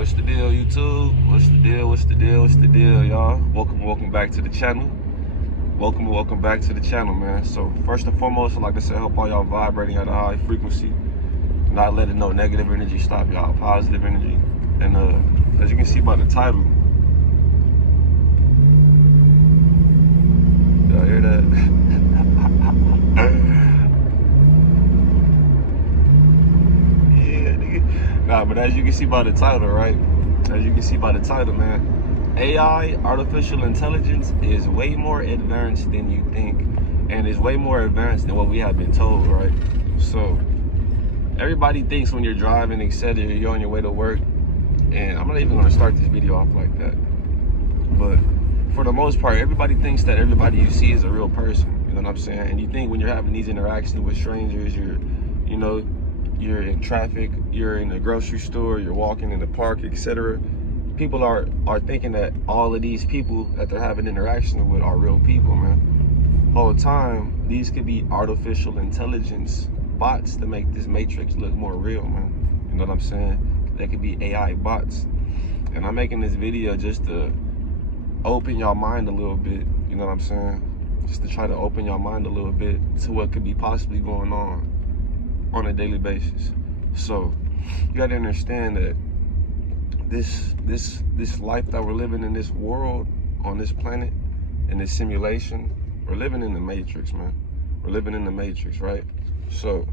What's the deal, YouTube? What's the deal? What's the deal? What's the deal, y'all? Welcome back to the channel. Welcome back to the channel, man. So first and foremost, like I said, hope all y'all vibrating at a high frequency, not letting no negative energy stop y'all, positive energy. And as you can see by the title, y'all hear that? Yeah, nigga. Nah, but as you can see by the title, right? As you can see by the title, man, AI, artificial intelligence, is way more advanced than you think, and is way more advanced than what we have been told, right? So everybody thinks when you're driving, etc., you're on your way to work, and I'm not even gonna start this video off like that. But for the most part, everybody thinks that everybody you see is a real person. You know what I'm saying? And you think when you're having these interactions with strangers, you're in traffic, you're in the grocery store, you're walking in the park, etc. People are thinking that all of these people that they're having interactions with are real people, man. All the time, these could be artificial intelligence bots to make this matrix look more real, man. You know what I'm saying? They could be AI bots. And I'm making this video just to open your mind a little bit, you know what I'm saying? Just to try to open your mind a little bit to what could be possibly going on a daily basis. So you gotta understand that this life that we're living in, this world, on this planet, in this simulation, we're living in the matrix, man. We're living in the matrix, right? So,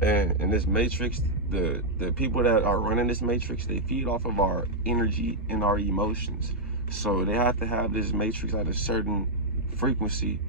and in this matrix, the people that are running this matrix, they feed off of our energy and our emotions. So they have to have this matrix at a certain frequency,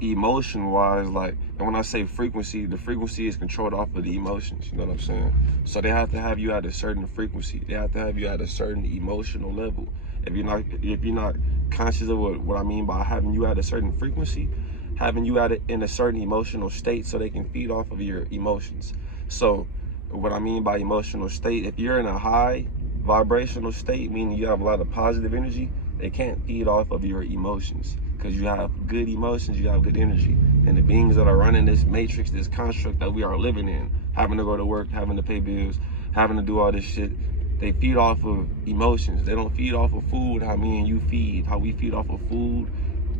emotion-wise, like, and when I say frequency, the frequency is controlled off of the emotions, you know what I'm saying? So they have to have you at a certain frequency. They have to have you at a certain emotional level. If you're not conscious of what I mean by having you at a certain frequency, having you in a certain emotional state so they can feed off of your emotions. So what I mean by emotional state, if you're in a high vibrational state, meaning you have a lot of positive energy, they can't feed off of your emotions. Because you have good emotions, you have good energy. And the beings that are running this matrix, this construct that we are living in, having to go to work, having to pay bills, having to do all this shit, they feed off of emotions. They don't feed off of food, how me and you feed, how we feed off of food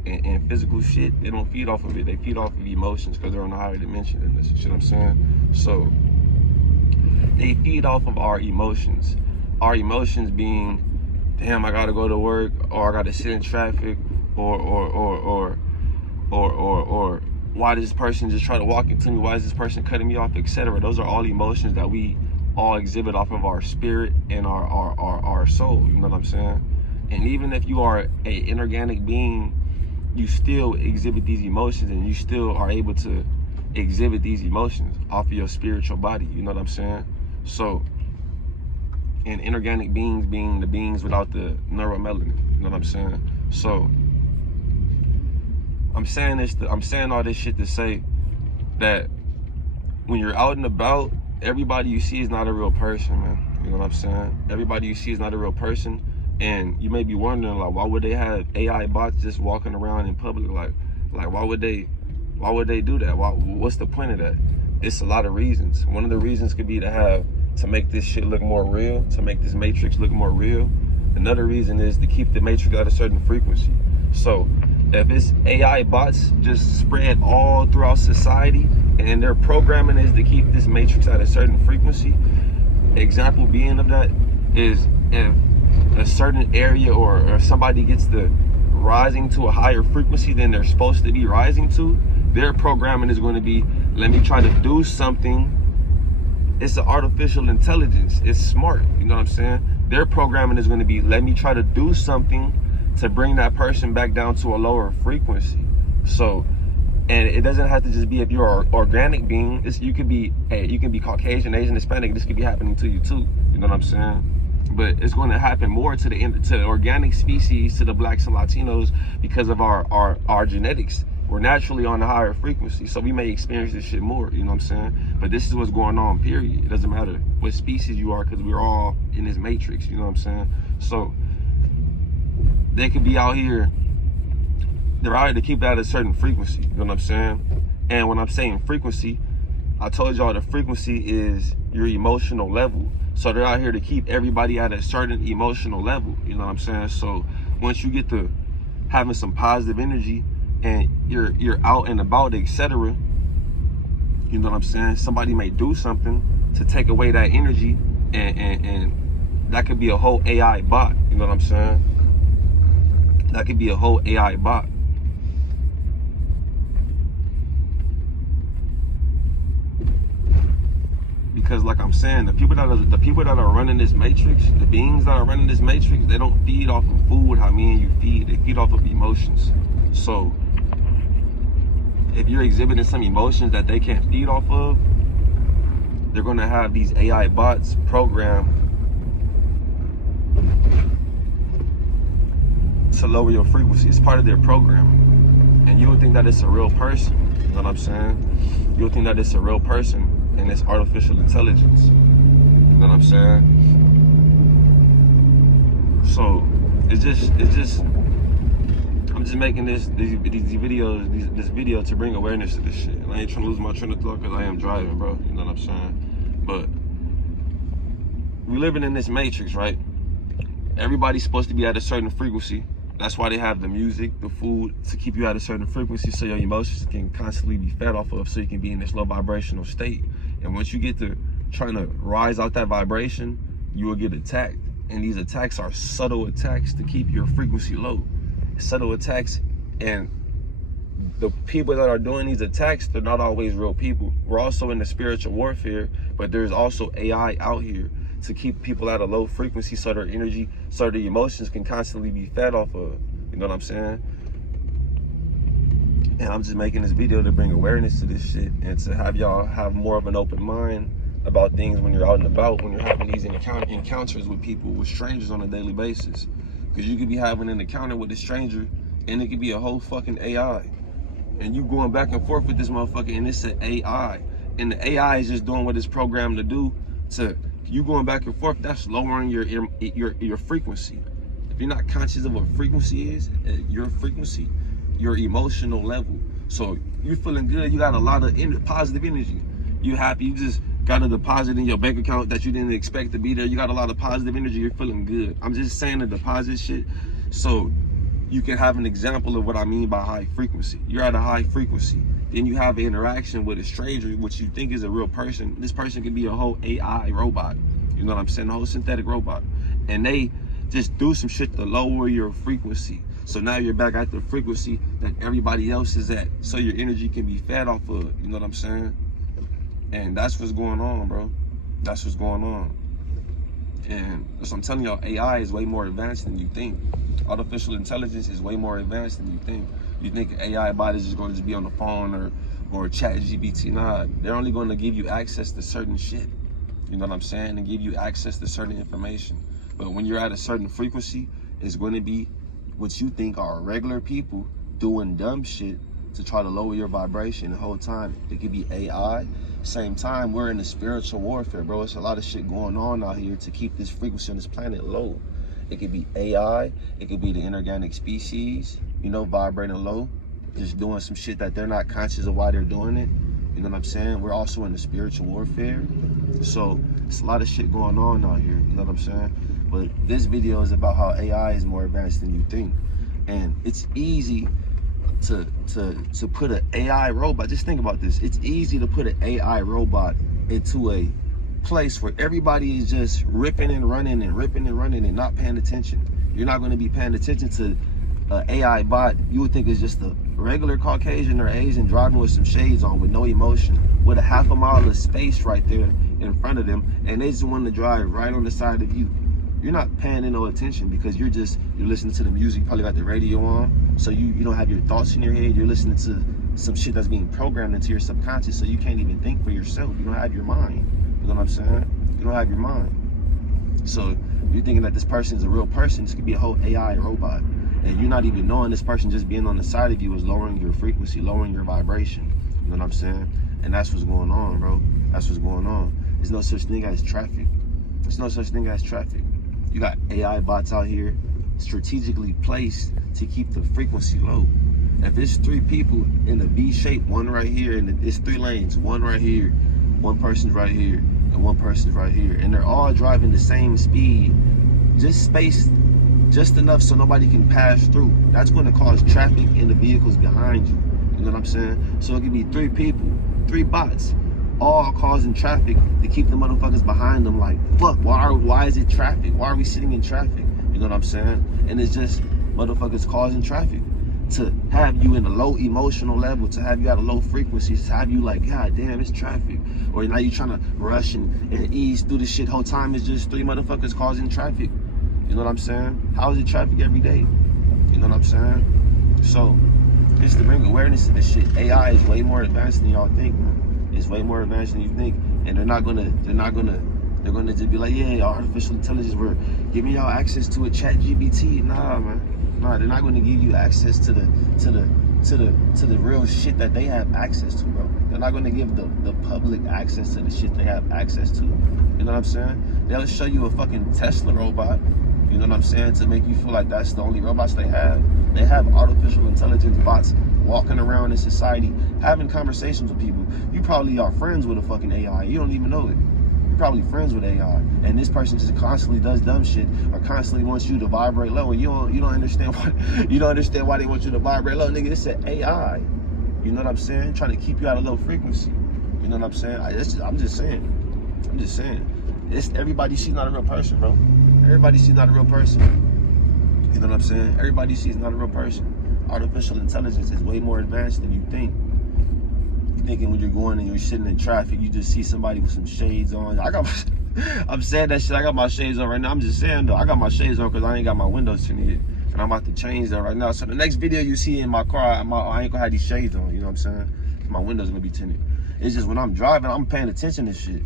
and physical shit. They don't feed off of it. They feed off of emotions because they're on a higher dimension than this. You know what I'm saying? So they feed off of our emotions. Our emotions being, damn, I gotta go to work, or I gotta sit in traffic, or why does this person just try to walk into me? Why is this person cutting me off, etc.? Those are all emotions that we all exhibit off of our spirit and our soul. You know what I'm saying? And even if you are an inorganic being, you still exhibit these emotions, and you still are able to exhibit these emotions off of your spiritual body. You know what I'm saying? So, and inorganic beings being the beings without the neuromelanin. You know what I'm saying? So I'm saying all this shit to say that when you're out and about, everybody you see is not a real person, man. You know what I'm saying? Everybody you see is not a real person. And you may be wondering, like, why would they have AI bots just walking around in public? Like why would they do that? What's the point of that? It's a lot of reasons. One of the reasons could be to make this shit look more real, to make this matrix look more real. Another reason is to keep the matrix at a certain frequency. So if it's AI bots just spread all throughout society, and their programming is to keep this matrix at a certain frequency, example being of that is if a certain area or somebody gets to rising to a higher frequency than they're supposed to be rising to, their programming is going to be, let me try to do something. It's an artificial intelligence. It's smart. You know what I'm saying? Their programming is going to be, let me try to do something to bring that person back down to a lower frequency. So, and it doesn't have to just be if you're an organic being. You can be Caucasian, Asian, Hispanic. This could be happening to you too. You know what I'm saying? But it's going to happen more to the organic species, to the blacks and Latinos, because of our genetics. We're naturally on a higher frequency, so we may experience this shit more, you know what I'm saying? But this is what's going on, period. It doesn't matter what species you are, because we're all in this matrix, you know what I'm saying? So they could be out here, they're out here to keep that at a certain frequency, you know what I'm saying? And when I'm saying frequency, I told y'all the frequency is your emotional level. So they're out here to keep everybody at a certain emotional level. You know what I'm saying? So once you get to having some positive energy and you're out and about, etc., you know what I'm saying? Somebody may do something to take away that energy, and that could be a whole AI bot. You know what I'm saying? That could be a whole AI bot. Because like I'm saying, the people that are running this matrix, the beings that are running this matrix, they don't feed off of food how me and you feed. They feed off of emotions. So if you're exhibiting some emotions that they can't feed off of, they're gonna have these AI bots programmed to lower your frequency. It's part of their programming. And you would think that it's a real person. You know what I'm saying? You would think that it's a real person, and it's artificial intelligence. You know what I'm saying? So it's just I'm just making this video to bring awareness to this shit. And I ain't trying to lose my train of thought because I am driving, bro. You know what I'm saying? But we living in this matrix, right? Everybody's supposed to be at a certain frequency. That's why they have the music, the food, to keep you at a certain frequency so your emotions can constantly be fed off of, so you can be in this low vibrational state. And once you get to trying to rise out that vibration, you will get attacked. And these attacks are subtle attacks to keep your frequency low. Subtle attacks, and the people that are doing these attacks, they're not always real people. We're also in the spiritual warfare, but there's also AI out here to keep people at a low frequency so their energy, so their emotions can constantly be fed off of. You know what I'm saying? And I'm just making this video to bring awareness to this shit and to have y'all have more of an open mind about things when you're out and about, when you're having these encounters with people, with strangers on a daily basis. Because you could be having an encounter with a stranger and it could be a whole fucking AI. And you going back and forth with this motherfucker and it's an AI. And the AI is just doing what it's programmed to do. To you going back and forth, that's lowering your frequency. If you're not conscious of what frequency is, your frequency, your emotional level. So you're feeling good, you got a lot of positive energy. You happy, you just got a deposit in your bank account that you didn't expect to be there. You got a lot of positive energy, you're feeling good. I'm just saying the deposit shit so you can have an example of what I mean by high frequency. You're at a high frequency. Then you have an interaction with a stranger, which you think is a real person. This person could be a whole AI robot. You know what I'm saying? A whole synthetic robot. And they just do some shit to lower your frequency. So now you're back at the frequency that everybody else is at. So your energy can be fed off of. You know what I'm saying? And that's what's going on, bro. That's what's going on. And so I'm telling y'all, AI is way more advanced than you think. Artificial intelligence is way more advanced than you think. You think an AI bot is just going to be on the phone or chat GPT. Nah, they're only going to give you access to certain shit. You know what I'm saying? And give you access to certain information. But when you're at a certain frequency, it's going to be what you think are regular people doing dumb shit to try to lower your vibration the whole time. It could be AI. Same time, we're in the spiritual warfare, bro. It's a lot of shit going on out here to keep this frequency on this planet low. It could be AI. It could be the inorganic species, you know, vibrating low, just doing some shit that they're not conscious of why they're doing it. You know what I'm saying? We're also in the spiritual warfare. So it's a lot of shit going on out here. You know what I'm saying? But this video is about how AI is more advanced than you think. And it's easy to put an AI robot, just think about this. It's easy to put an AI robot into a place where everybody is just ripping and running and not paying attention. You're not going to be paying attention to an AI bot. You would think it's just a regular Caucasian or Asian driving with some shades on with no emotion, with a half a mile of space right there in front of them, and they just want to drive right on the side of you. You're not paying no attention because you're listening to the music. You probably got the radio on, so you don't have your thoughts in your head. You're listening to some shit that's being programmed into your subconscious, so you can't even think for yourself. You don't have your mind. You know what I'm saying? You don't have your mind. So you're thinking that this person is a real person. This could be a whole AI robot, and you're not even knowing this person just being on the side of you is lowering your frequency, lowering your vibration. You know what I'm saying? And that's what's going on, bro. That's what's going on. There's no such thing as traffic. There's no such thing as traffic. You got AI bots out here strategically placed to keep the frequency low. If it's 3 people in a V shape, one right here, and it's 3 lanes, one right here, one person's right here, and one person's right here, and they're all driving the same speed, just spaced just enough so nobody can pass through. That's going to cause traffic in the vehicles behind you. You know what I'm saying? So it could be 3 people, 3 bots, all causing traffic to keep the motherfuckers behind them like, fuck, why is it traffic? Why are we sitting in traffic? You know what I'm saying? And it's just motherfuckers causing traffic to have you in a low emotional level, to have you at a low frequency, to have you like, God damn, it's traffic. Or now you're trying to rush and ease through the shit. Whole time it's just 3 motherfuckers causing traffic. You know what I'm saying? How is it traffic every day? You know what I'm saying? So, just to bring awareness to this shit, AI is way more advanced than y'all think, man. It's way more advanced than you think. And they're gonna just be like, yeah, artificial intelligence, we're giving y'all access to a ChatGPT. Nah, man. Nah, they're not gonna give you access to the real shit that they have access to, bro. They're not gonna give the public access to the shit they have access to. You know what I'm saying? They'll show you a fucking Tesla robot, you know what I'm saying, to make you feel like that's the only robots they have. They have artificial intelligence bots walking around in society, having conversations with people. You probably are friends with a fucking AI. You don't even know it. You're probably friends with AI, and this person just constantly does dumb shit or constantly wants you to vibrate low, and you don't understand why they want you to vibrate low, nigga. It's an AI. You know what I'm saying? Trying to keep you at a low frequency. You know what I'm saying? I'm just saying. It's everybody sees not a real person, bro. Everybody sees not a real person. You know what I'm saying? Everybody sees not a real person. Artificial intelligence is way more advanced than you think. You're thinking when you're going and you're sitting in traffic, you just see somebody with some shades on. I'm saying that shit. I got my shades on right now. I'm just saying though, I got my shades on because I ain't got my windows tinted, and I'm about to change that right now. So the next video you see in my car, I ain't gonna have these shades on. You know what I'm saying? My windows gonna be tinted. It's just when I'm driving, I'm paying attention to shit.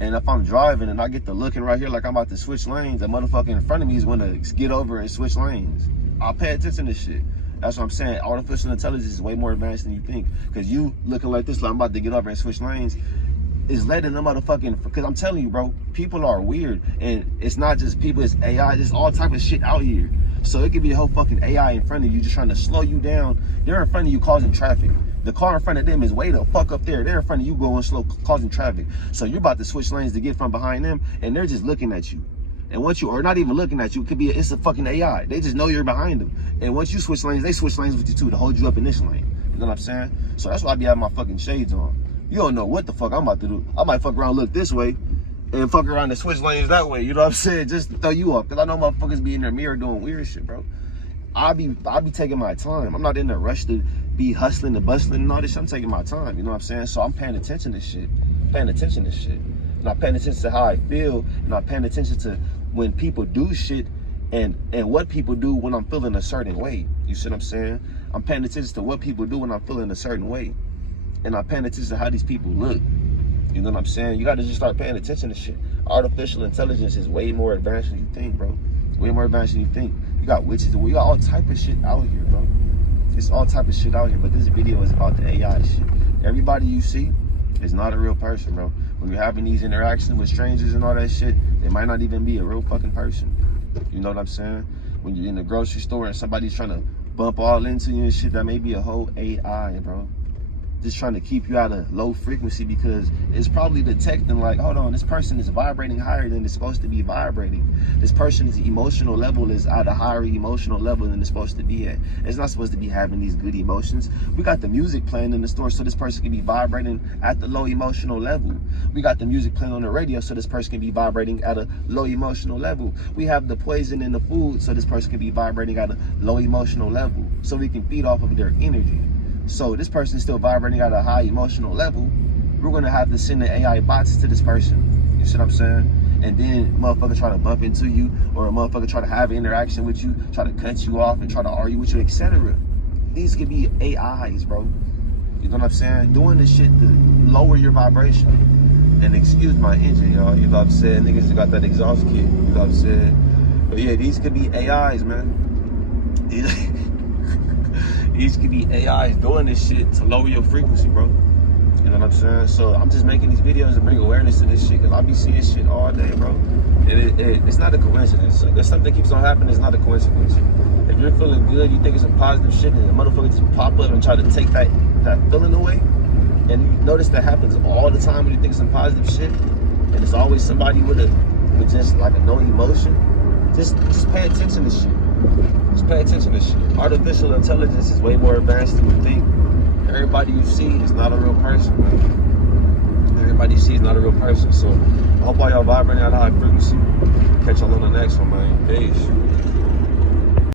And if I'm driving and I get to looking right here like I'm about to switch lanes, the motherfucker in front of me is gonna get over and switch lanes. I'll pay attention to shit. That's what I'm saying. Artificial intelligence is way more advanced than you think. Because you looking like this, like I'm about to get over and switch lanes, is letting the motherfucking, because I'm telling you, bro, people are weird. And it's not just people, it's AI. There's all type of shit out here. So it could be a whole fucking AI in front of you just trying to slow you down. They're in front of you causing traffic. The car in front of them is way the fuck up there. They're in front of you going slow, causing traffic. So you're about to switch lanes to get from behind them, and they're just looking at you. And once you are not even looking at you, it's a fucking AI. They just know you're behind them. And once you switch lanes, they switch lanes with you too to hold you up in this lane. You know what I'm saying? So that's why I be having my fucking shades on. You don't know what the fuck I'm about to do. I might fuck around, look this way, and fuck around and switch lanes that way. You know what I'm saying? Just to throw you off. Because I know motherfuckers be in their mirror doing weird shit, bro. I'll be taking my time. I'm not in a rush to be hustling and bustling and all this shit. I'm taking my time, you know what I'm saying? So I'm paying attention to shit. And I'm paying attention to how I feel, and I'm paying attention to when people do shit and what people do when I'm feeling a certain way. You see what I'm saying? I'm paying attention to what people do when I'm feeling a certain way. And I'm paying attention to how these people look. You know what I'm saying? You gotta just start paying attention to shit. Artificial intelligence is way more advanced than you think, bro. Way more advanced than you think. You got witches, you got all type of shit out here, bro. It's all type of shit out here, but this video is about the AI shit. Everybody you see is not a real person, bro. When you're having these interactions with strangers and all that shit, they might not even be a real fucking person. You know what I'm saying? When you're in the grocery store and somebody's trying to bump all into you and shit, that may be a whole AI, bro. Just trying to keep you at a low frequency because it's probably detecting like, hold on, this person is vibrating higher than it's supposed to be vibrating. This person's emotional level is at a higher emotional level than it's supposed to be at. It's not supposed to be having these good emotions. We got the music playing in the store so this person can be vibrating at the low emotional level. We got the music playing on the radio so this person can be vibrating at a low emotional level. We have the poison in the food so this person can be vibrating at a low emotional level so we can feed off of their energy. So this person is still vibrating at a high emotional level. We're gonna have to send the AI bots to this person. You see what I'm saying? And then motherfucker try to bump into you, or a motherfucker try to have an interaction with you, try to cut you off and try to argue with you, etc. These could be AIs, bro. You know what I'm saying? Doing this shit to lower your vibration. And excuse my engine, y'all. You know what I'm saying? Niggas got that exhaust kit. You know what I'm saying? But yeah, these could be AIs, man. These could be AIs doing this shit to lower your frequency, bro. You know what I'm saying? So I'm just making these videos to bring awareness to this shit, because I be seeing shit all day, bro. And it's not a coincidence. If something keeps on happening, it's not a coincidence. If you're feeling good, you think it's some positive shit, and the motherfucker just pop up and try to take that feeling away, and you notice that happens all the time when you think some positive shit, and it's always somebody with just like a no emotion. Just pay attention to shit. Just pay attention to shit. Artificial intelligence is way more advanced than you think. Everybody you see is not a real person, man. Everybody you see is not a real person. So I hope all y'all vibrating at a high frequency. Catch y'all on the next one, man. Peace.